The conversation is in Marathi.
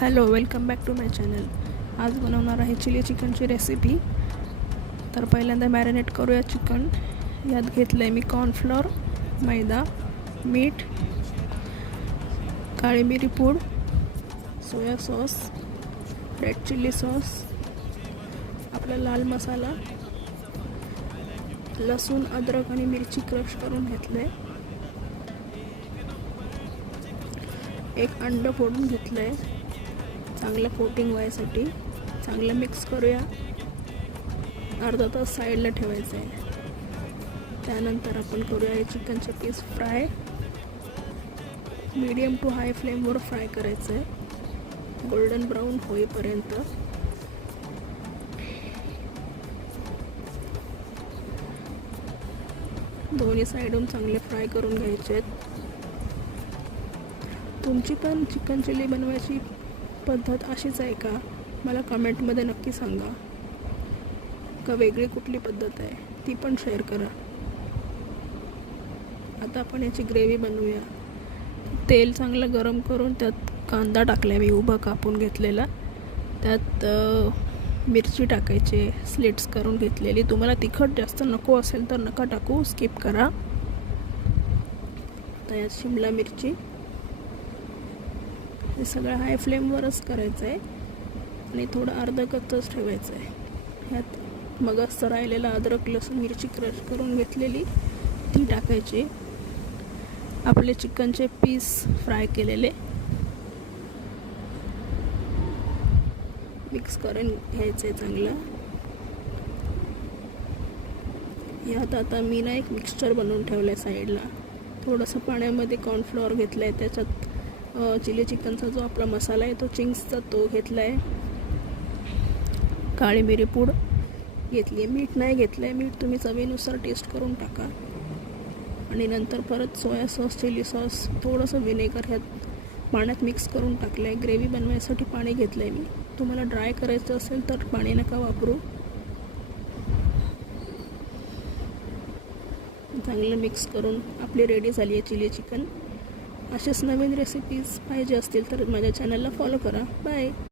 Hello, welcome back to my channel. आज बनवणार आहे चिली चिकनची रेसिपी. तर पहिल्यांदा मॅरिनेट करूया चिकन. यात घेतलं आहे मी कॉर्नफ्लोअर, मैदा, मीठ, काळी मिरी पूड, soya sauce, red chilli sauce, आपला लाल मसाला, लसूण, अद्रक आणि मिरची क्रश करून घेतलं आहे. एक अंड फोडून घेतलं आहे चांगलं कोटिंग व्हायसाठी. चांगलं मिक्स करूया. अर्धा तास साईडला ठेवायचं आहे. त्यानंतर आपण करूया हे चिकनचे piece fry. Medium to high फ्लेमवर फ्राय करायचं आहे, गोल्डन ब्राऊन होईपर्यंत. दोन्ही साईडून चांगले फ्राय करून घ्यायचे आहेत. तुमची पण चिकन चिली बनवायची पद्धत अशीच आहे का? मला कमेंटमध्ये नक्की सांगा. का वेगळी कुठली पद्धत आहे ती पण शेअर करा. आता आपण याची ग्रेव्ही बनवूया. तेल चांगलं गरम करून त्यात कांदा टाकला मी उभा कापून घेतलेला. त्यात मिरची टाकायची स्लिट्स करून घेतलेली. तुम्हाला तिखट जास्त नको असेल तर नका टाकू, स्किप करा. आता यात शिमला मिरची. हे सगळं हाय फ्लेमवरच करायचं आहे आणि थोडं अर्धा कच्चंच ठेवायचं आहे. ह्यात मगच राहिलेला अद्रक, लसूण, मिरची क्रश करून घेतलेली ती टाकायची. आपले चिकनचे पीस फ्राय केलेले मिक्स करून घ्यायचं आहे चांगलं. यात आता मी एक मिक्सचर बनवून ठेवलं आहे साईडला. थोडंसं पाण्यामध्ये कॉर्नफ्लोअर घेतलं आहे. त्याच्यात चिली चिकनचा जो आपला मसाला आहे तो चिंग्सचा तो घेतला आहे. काळी मिरी पूड घेतली आहे. मीठ नाही घेतलं आहे. मीठ तुम्ही चवीनुसार टेस्ट करून टाका. आणि नंतर परत सोया सॉस, चिली सॉस, थोडंसं व्हिनेगर ह्यात पाण्यात मिक्स करून टाकलं आहे. ग्रेव्ही बनवायसाठी पाणी घेतलं आहे मी. तुम्हाला ड्राय करायचं असेल तर पाणी नका वापरू. चांगलं मिक्स करून आपली रेडी झाली आहे चिली चिकन. असेच नवीन रेसिपीज पाहिजे असतील तर माझ्या चॅनलला फॉलो करा. बाय.